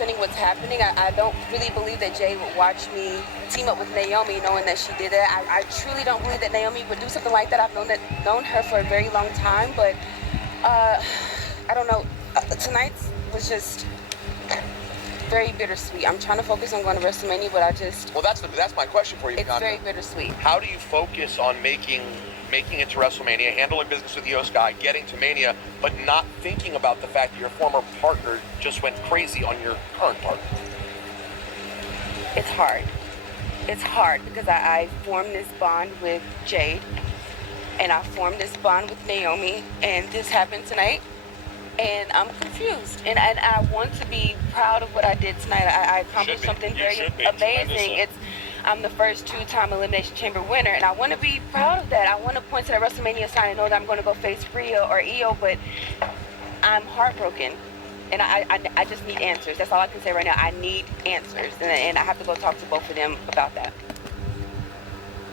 understanding what's happening. I don't really believe that Jay would watch me team up with Naomi, knowing that she did that. I truly don't believe that Naomi would do something like that. I've known her for a very long time, but I don't know. Tonight was just very bittersweet. I'm trying to focus on going to WrestleMania, but well, that's my question for you. It's very bittersweet. How do you focus on making it to WrestleMania, handling business with Io Sky, getting to Mania, but not thinking about the fact that your former partner just went crazy on your current partner? It's hard. It's hard because I formed this bond with Jade, and I formed this bond with Naomi, and this happened tonight, and I'm confused. And I want to be proud of what I did tonight. I accomplished something very amazing. I'm the first two-time Elimination Chamber winner, and I want to be proud of that. I want to point to that WrestleMania sign and know that I'm going to go face Rhea or Io, but I'm heartbroken, and I just need answers. That's all I can say right now. I need answers, and I have to go talk to both of them about that.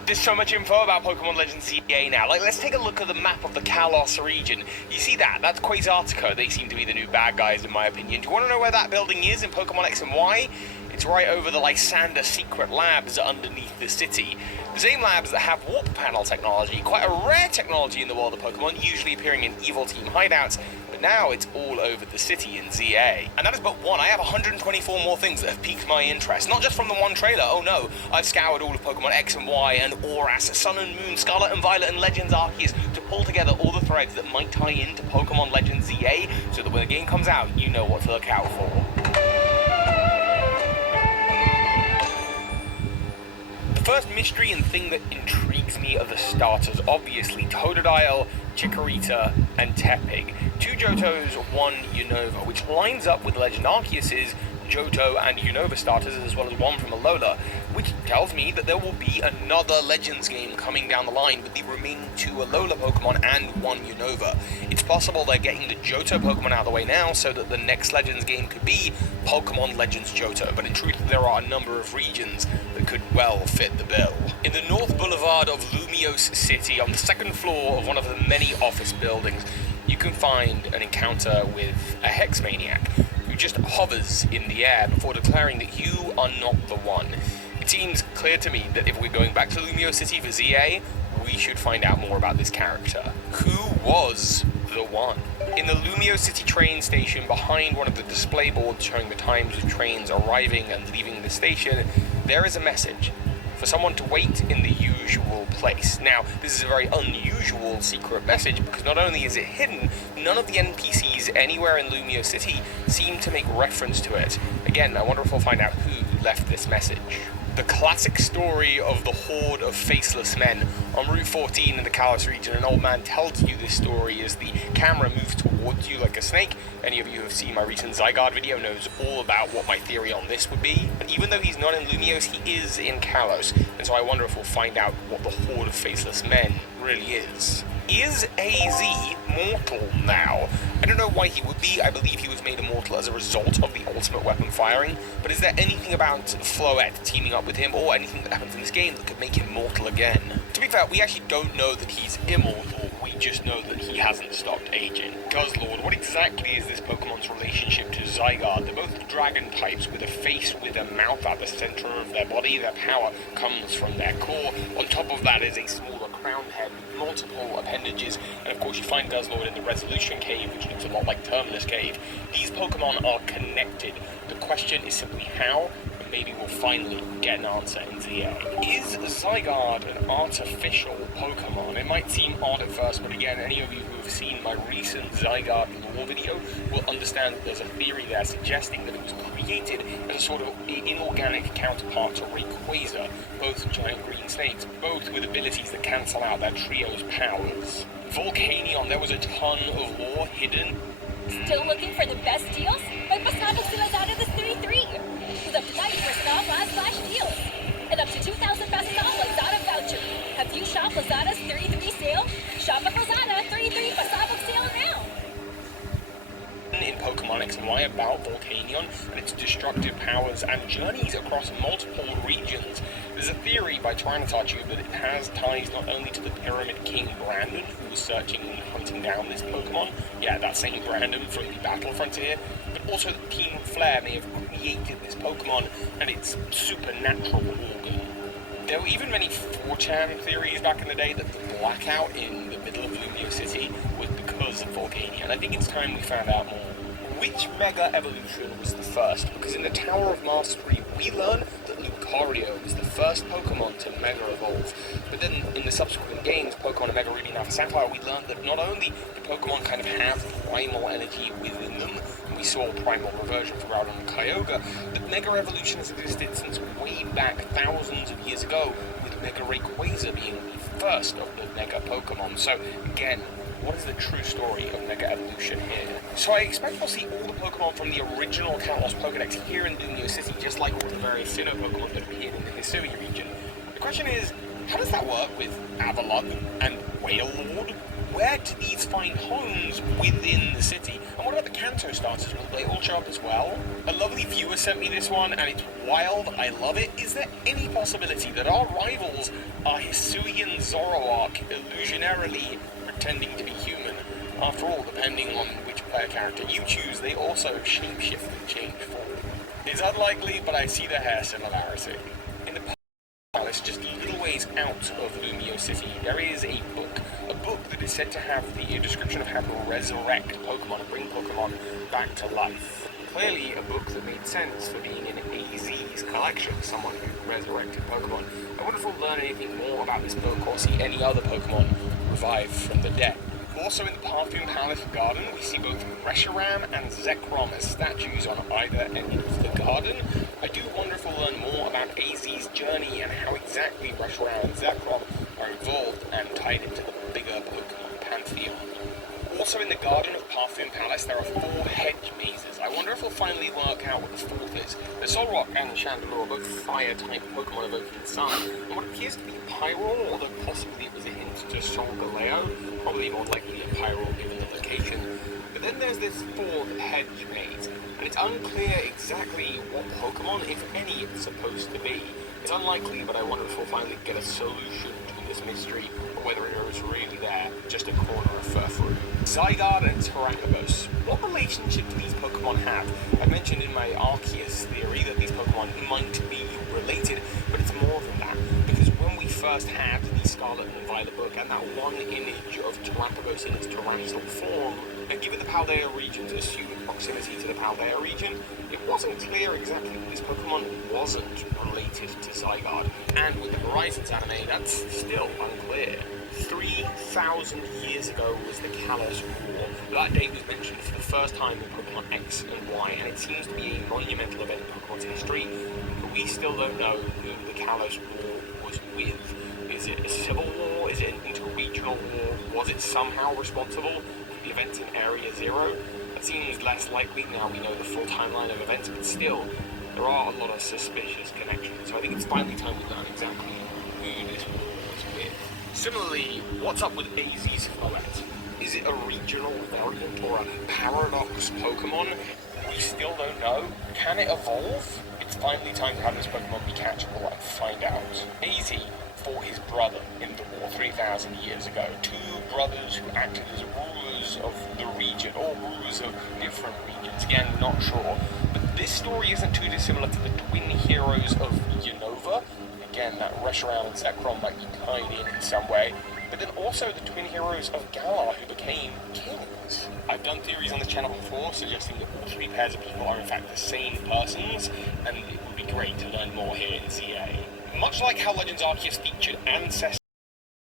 There's so much info about Pokemon Legends ZA now. Let's take a look at the map of the Kalos region. You see that? That's Quasartico. They seem to be the new bad guys, in my opinion. Do you want to know where that building is in Pokemon X and Y? It's right over the Lysander secret labs underneath the city. The same labs that have warp panel technology, quite a rare technology in the world of Pokemon, usually appearing in Evil Team hideouts, but now it's all over the city in ZA. And that is but one. I have 124 more things that have piqued my interest, not just from the one trailer. Oh no, I've scoured all of Pokemon X and Y and Auras, Sun and Moon, Scarlet and Violet and Legends Arceus to pull together all the threads that might tie into Pokemon Legends ZA, so that when the game comes out, you know what to look out for. The first mystery and thing that intrigues me are the starters. Obviously, Totodile, Chikorita, and Tepig. 2 Johtos, 1 Unova, which lines up with Legend Arceus's Johto and Unova starters, as well as 1 from Alola, which tells me that there will be another Legends game coming down the line with the remaining 2 Alola Pokemon and 1 Unova. It's possible they're getting the Johto Pokemon out of the way now so that the next Legends game could be Pokemon Legends Johto, but in truth there are a number of regions that could well fit the bill. In the North Boulevard of Lumiose City, on the 2nd floor of one of the many office buildings, you can find an encounter with a Hex Maniac, who just hovers in the air before declaring that you are not the one. It seems clear to me that if we're going back to Lumiose City for ZA, we should find out more about this character. Who was the one? In the Lumiose City train station, behind one of the display boards showing the times of trains arriving and leaving the station, there is a message for someone to wait in the usual place. Now, this is a very unusual secret message because not only is it hidden, none of the NPCs anywhere in Lumiose City seem to make reference to it. Again, I wonder if we'll find out who left this message. The classic story of the horde of faceless men. On Route 14 in the Kalos region, an old man tells you this story as the camera moves towards you like a snake. Any of you who have seen my recent Zygarde video knows all about what my theory on this would be. But even though he's not in Lumiose, he is in Kalos, and so I wonder if we'll find out what the horde of faceless men really is. Is AZ mortal now? I don't know why he would be. I believe he was made immortal as a result of the ultimate weapon firing, but is there anything about Floette teaming up with him or anything that happens in this game that could make him mortal again? To be fair, we actually don't know that he's immortal, we just know that he hasn't stopped aging. Guzzlord, what exactly is this Pokemon's relationship to Zygarde? They're both dragon types with a face with a mouth at the center of their body. Their power comes from their core. On top of that is a smaller crowned head with multiple appendages, and of course you find Guzzlord in the Resolution Cave, which looks a lot like Terminus Cave. These Pokemon are connected. The question is simply how, and maybe we'll finally get an answer in ZA. Is Zygarde an artificial Pokemon? It might seem odd at first, but again, any of you who have seen my recent Zygarde lore video will understand that there's a theory there suggesting that it was created as a sort of inorganic counterpart to Rayquaza, both giant green snakes, both with abilities that cancel out their trio's powers. Volcanion, there was a ton of lore hidden. Still looking for the best deals? May pasabog sila Lazada this 33 with up to 90% off last flash deals and up to 2,000 pesos off Lazada voucher. Have you shopped Lazada's 33 sale? Shop at Lazada 33 pasabog sale now. In Pokemon X and Y about Volcanion and its destructive powers and journeys across multiple regions. There's a theory by Trinitatu that it has ties not only to the Pyramid King Brandon, who was searching and hunting down this Pokemon, yeah, that same Brandon from the Battle Frontier, but Also, that Team Flare may have created this Pokemon and its supernatural organ. There were even many 4chan theories back in the day that the blackout in the middle of Lumio City was because of Volcania, and I think it's time we found out more. Which Mega Evolution was the first? Because in the Tower of Mastery, we learn that Lucario is the first Pokemon to Mega Evolve. But then in the subsequent games, Pokemon and Mega Ruby and Alpha Sapphire, we learned that not only do Pokemon kind of have primal energy within them, we saw primal reversion for Groudon and Kyogre, that Mega Evolution has existed since way back thousands of years ago, with Mega Rayquaza being the first of the Mega Pokemon. So again, what is the true story of Mega Evolution here? So I expect we'll see all the Pokemon from the original Kalos Pokedex here in Lumio City, just like all the various Sinnoh Pokemon that appeared in the Hisui region. The question is, how does that work with Avalugg and Wailord? Where do these find homes within the city? And what about the Kanto starters? Will they all show up as well? A lovely viewer sent me this one, and it's wild. I love it. Is there any possibility that our rivals are Hisuian Zoroark illusionarily pretending to be human? After all, depending on which player character you choose, they also shapeshift and change form. It's unlikely, but I see the hair similarity. In the palace, just a little ways out of Lumio City, there is a book that is said to have the description of how to resurrect Pokemon and bring Pokemon back to life. Clearly a book that made sense for being in AZ's collection, someone who resurrected Pokemon. I wonder if we'll learn anything more about this book or see any other Pokemon revived from the dead. Also in the Parfum Palace garden, we see both Reshiram and Zekrom as statues on either end of the garden. I do wonder if we'll learn more about AZ's journey and how exactly Reshiram and Zekrom are involved and tied into the bigger Pokemon pantheon. Also in the garden of Parfum Palace, there are 4 hedge mazes. I wonder if we'll finally work out what the 4th is. The Solrock and Chandelure are both fire-type Pokemon evoking the sun, and what appears to be Pyrrole, although possibly it was a hint to Solgaleo, probably more likely a Pyrrole given the location. But then there's this 4th hedge maze, and it's unclear exactly what Pokemon, if any, it's supposed to be. It's unlikely, but I wonder if we'll finally get a solution to this mystery, or whether it was really there, just a corner of Furfrou. Zygarde and Terrakabos. What relationship do these Pokemon have? I mentioned in my Arceus theory that these Pokemon might be related, but it's more than that, because when we first had the Scarlet and Violet book, and that one image of Terrakabos in its Tyrannosaur form, and given the Paldea region's assumed proximity to the Paldea region, it wasn't clear exactly that this Pokemon wasn't related to Zygarde. And with the Horizons anime, that's still unclear. 3,000 years ago was the Kalos War. That date was mentioned for the first time in Pokemon X and Y, and it seems to be a monumental event in Pokemon's history, but we still don't know who the Kalos War was with. Is it a civil war? Is it an interregional war? Was it somehow responsible for the events in Area Zero? That seems less likely now we know the full timeline of events, but still, there are a lot of suspicious connections, so I think it's finally time we learn exactly who this war was with. Similarly, what's up with AZ's Floette? Is it a regional variant or a paradox Pokemon? We still don't know. Can it evolve? It's finally time to have this Pokemon be catchable and find out. AZ fought his brother in the war 3,000 years ago. 2 brothers who acted as rulers of the region, or rulers of different regions. Again, not sure. But this story isn't too dissimilar to the twin heroes of Unova. Again, that Reshiram and Zekrom might be tied in some way, but then also the twin heroes of Galar who became kings. I've done theories on the channel before suggesting that all 3 pairs of people are in fact the same persons, and it would be great to learn more here in CA. Much like how Legends Arceus featured ancestors